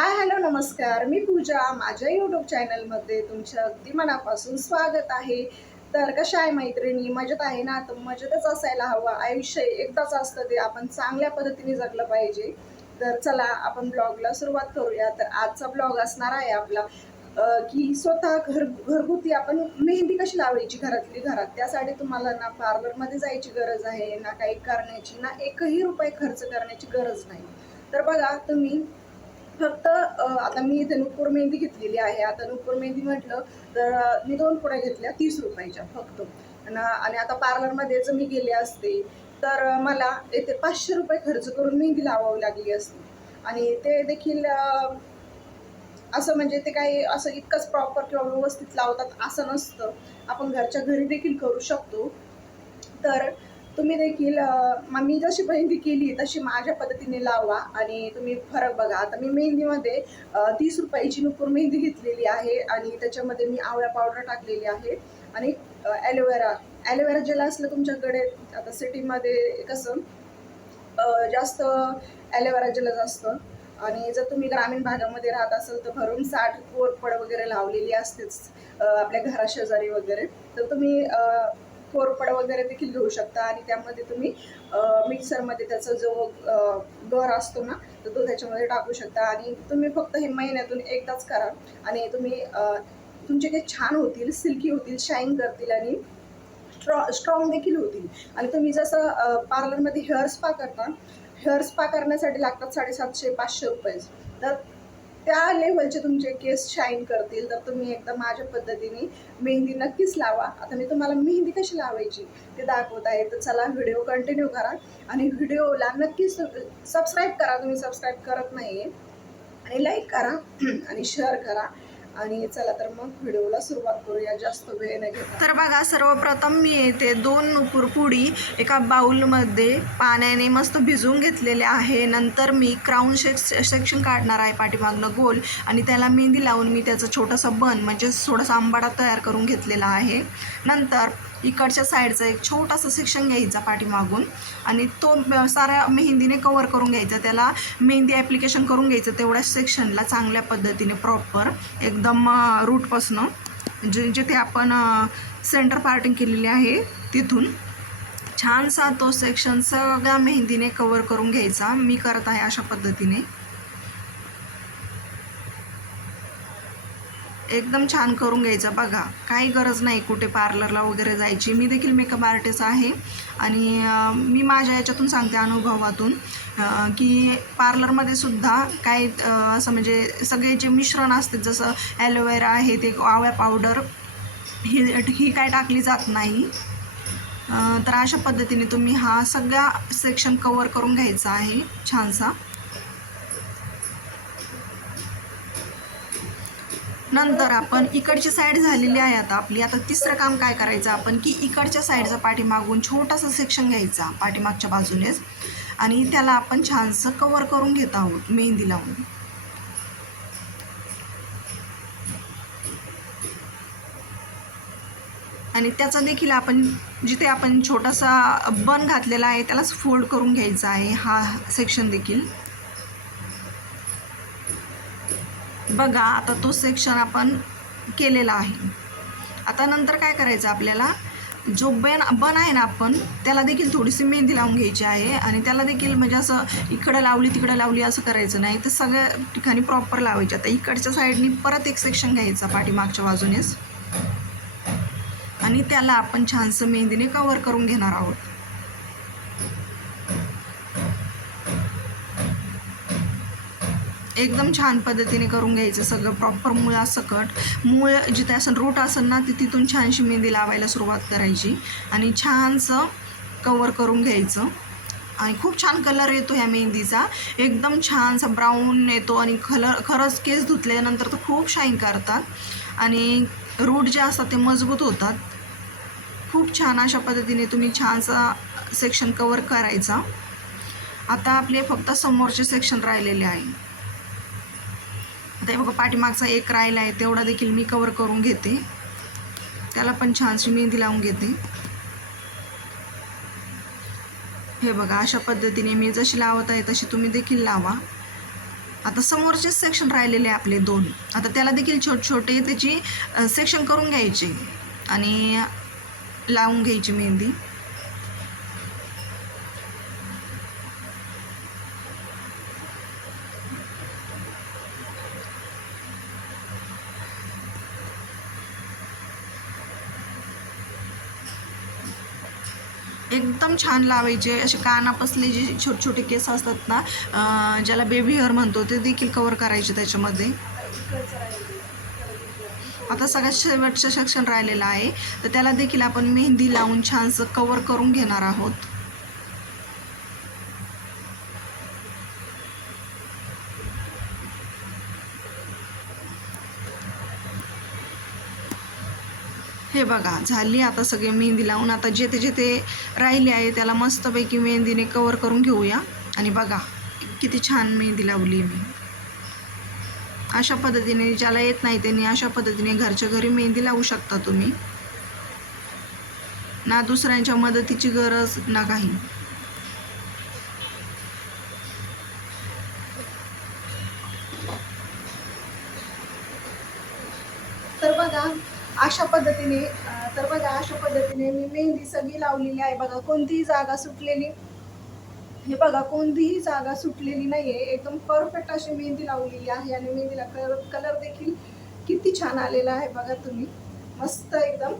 Hi hello नमस्कार. मी पूजा. माझ्या YouTube चॅनलमध्ये तुमच्या अगदी मनापासून स्वागत आहे. तर कशा आहे मैत्रिणी? मजेत आहे ना? तर मजेतच असायला हवं. आयुष्य एकदाच असतं, ते आपण चांगल्या पद्धतीने जगलं पाहिजे. तर चला आपण ब्लॉगला सुरुवात करूया. तर आजचा ब्लॉग असणार आहे आपला की स्वतः घरगुती आपण मेहंदी कशी लावायची घरातली घरात. त्यासाठी तुम्हाला ना पार्लरमध्ये जायची गरज आहे, ना काही करण्याची, ना एकही रुपये खर्च करण्याची गरज नाही. तर बघा तुम्ही फक्त आता मी इथे नुपूर मेहंदी घेतलेली आहे. आता नुपूर मेहंदी म्हटलं तर मी 2 पुड्या घेतल्या 30 रुपयाच्या फक्त. आणि आता पार्लरमध्ये जर मी गेले असते, तर मला येथे 500 रुपये खर्च करून मेहंदी लावावी लागली असती. आणि ते देखील असं म्हणजे ते काही असं इतकंच प्रॉपर किंवा व्यवस्थित लावतात असं नसतं. आपण घरच्या घरी देखील करू शकतो. तर तुम्ही देखील मी जशी मेहंदी केली तशी माझ्या पद्धतीने लावा आणि तुम्ही फरक बघा. आता मी मेहंदीमध्ये 30 रुपयाची नुपूर मेहंदी घेतलेली आहे आणि त्याच्यामध्ये मी आवळा पावडर टाकलेली आहे आणि ॲलोवेरा जेल असलं तुमच्याकडे. आता सिटीमध्ये कसं जास्त ॲलोवेरा जेलच असतं. आणि जर तुम्ही ग्रामीण भागामध्ये राहत असाल तर भरमसाठ कोरफड वगैरे लावलेली असतेच आपल्या घराशेजारी वगैरे. तर तुम्ही कोरफड वगैरे देखील घेऊ शकता आणि त्यामध्ये तुम्ही मिक्सरमध्ये त्याचा जो गर असतो ना, तर तो त्याच्यामध्ये टाकू शकता आणि तुम्ही फक्त हे महिन्यातून एकदाच करा आणि तुम्ही तुमचे काही छान होतील, सिल्की होतील, शाईन करतील आणि स्ट्रॉंग देखील होतील. आणि तुम्ही जसं पार्लरमध्ये हेअर स्पा करण्यासाठी लागतात 750-500 रुपये. तर त्या लेव्हलचे तुमचे केस शाईन करतील. तर तुम्ही एकदा माझ्या पद्धतीने मेहंदी नक्कीच लावा. आता मी तुम्हाला मेहंदी कशी लावायची ते दाखवत आहे. तर चला व्हिडिओ कंटिन्यू करा आणि व्हिडिओला नक्कीच सबस्क्राईब करा. तुम्ही सबस्क्राईब करत नाही आहे आणि लाईक करा आणि शेअर करा. आणि चला तर मग व्हिडिओला सुरुवात करूया जास्त वेळ न घेता. तर बघा, सर्वप्रथम मी येथे 2 नुपूर पुडी एका बाउलमध्ये पाण्याने मस्त भिजवून घेतलेले आहे. नंतर मी क्राऊन सेक्शन काढणार आहे पाठीमागनं गोल आणि त्याला मेहंदी लावून मी त्याचा छोटासा बन म्हणजे थोडासा आंबाडा तयार करून घेतलेला आहे. नंतर इकडच्या साईडचा एक छोटासा सेक्शन घ्यायचा पाठीमागून आणि तो साऱ्या मेहंदीने कवर करून घ्यायचा. त्याला मेहंदी ॲप्लिकेशन करून घ्यायचं तेवढ्या सेक्शनला चांगल्या पद्धतीने प्रॉपर एकदम रूटपासनं जिथे आपण सेंटर पार्टिंग केलेली आहे तिथून छानसा तो सेक्शन सगळ्या मेहंदीने कवर करून घ्यायचा. मी करत आहे अशा पद्धतीने. एकदम छान करून घ्यायचं. बघा, काही गरज नाही कुठे पार्लरला वगैरे जायची. मी देखील मेकअप आर्टिस्ट आहे आणि मी माझ्या याच्यातून सांगते अनुभवातून की पार्लरमध्ये सुद्धा काही असं म्हणजे सगळे जे मिश्रण असते जसं ॲलोवेरा आहे ते आवळा पावडर ही काय टाकली जात नाही. तर अशा पद्धतीने तुम्ही हा सगळा सेक्शन कवर करून घ्यायचा आहे छानसा. नंतर आपण इकडची साईड झालेली आहे आता आपली. आता तिसरं काम काय करायचं आपण की इकडच्या साईडचा पाठीमागून छोटासा सेक्शन घ्यायचा पाठीमागच्या बाजूनेच आणि त्याला आपण छानसं कवर करून घेत आहोत मेहंदी लावून. आणि त्याचा देखील आपण जिथे आपण छोटासा बन घातलेला आहे त्यालाच फोल्ड करून घ्यायचा आहे हा सेक्शन देखील. बघा, आता तो सेक्शन आपण केलेला आहे. आता नंतर काय करायचं आपल्याला, जो बन आहे ना आपण त्याला देखील थोडीशी मेहंदी लावून घ्यायची आहे आणि त्याला देखील म्हणजे असं इकडं लावली तिकडं लावली असं करायचं नाही, तर सगळ्या ठिकाणी प्रॉपर लावायची. आता इकडच्या साईडनी परत एक सेक्शन घ्यायचा पाठीमागच्या बाजूनेच आणि त्याला आपण छानसं मेहंदीने कवर करून घेणार आहोत. एकदम छान पद्धतीने करून घ्यायचं सगळं प्रॉपर मुळासकट. मूळ जिथे असं रूट असेल ना तिथून छानशी मेहंदी लावायला सुरुवात करायची आणि छानसं कवर करून घ्यायचं. आणि खूप छान कलर येतो ह्या मेहंदीचा. एकदम छानसा ब्राऊन येतो आणि खरंच केस धुतल्यानंतर तर खूप शाईन करतात आणि रूट जे असतात ते मजबूत होतात. खूप छान अशा पद्धतीने तुम्ही छानसा सेक्शन कवर करायचा. आता आपले फक्त समोरचे सेक्शन राहिलेले आहे. आता हे बघा, पाठीमागचा एक राहिला आहे तेवढा देखील मी कवर करून घेते. त्याला पण छानशी मेहंदी लावून घेते. हे बघा, अशा पद्धतीने मी जशी लावत आहे तशी तुम्ही देखील लावा. आता समोरचे सेक्शन राहिलेले आपले 2. आता त्याला देखील छोटे त्याची सेक्शन करून घ्यायचे आणि लावून घ्यायची मेहंदी. एकदम छान लावायचे. असे कानापसले जे छोटे छोटे केस असतात ना, ज्याला बेबी हेअर म्हणतो, ते देखील कवर करायचे त्याच्यामध्ये. आता सगळ्यात शेवटचं सेक्शन राहिलेलं आहे, तर त्याला देखील आपण मेहंदी लावून छानसं कवर करून घेणार आहोत. हे बघा, झाली आता सगळी मेहंदी लावून. आता जेथे जेथे राहिली आहे त्याला मस्तपैकी मेहंदीने कवर करून घेऊया. आणि बघा किती छान मेहंदी लावली मी. अशा पद्धतीने ज्याला येत नाही त्यांनी अशा पद्धतीने घरच्या घरी मेहंदी लावू शकता तुम्ही. ना दुसऱ्यांच्या मदतीची गरज ना काही. तर बघा अशा पद्धतीने मी मेहंदी सगळी लावलेली आहे. बघा कोणतीही जागा सुटलेली, हे बघा कोणतीही जागा सुटलेली नाहीये. एकदम परफेक्ट अशी मेहंदी लावलेली आहे आणि मेहंदीला कलर देखील किती छान आलेला आहे बघा तुम्ही. मस्त एकदम.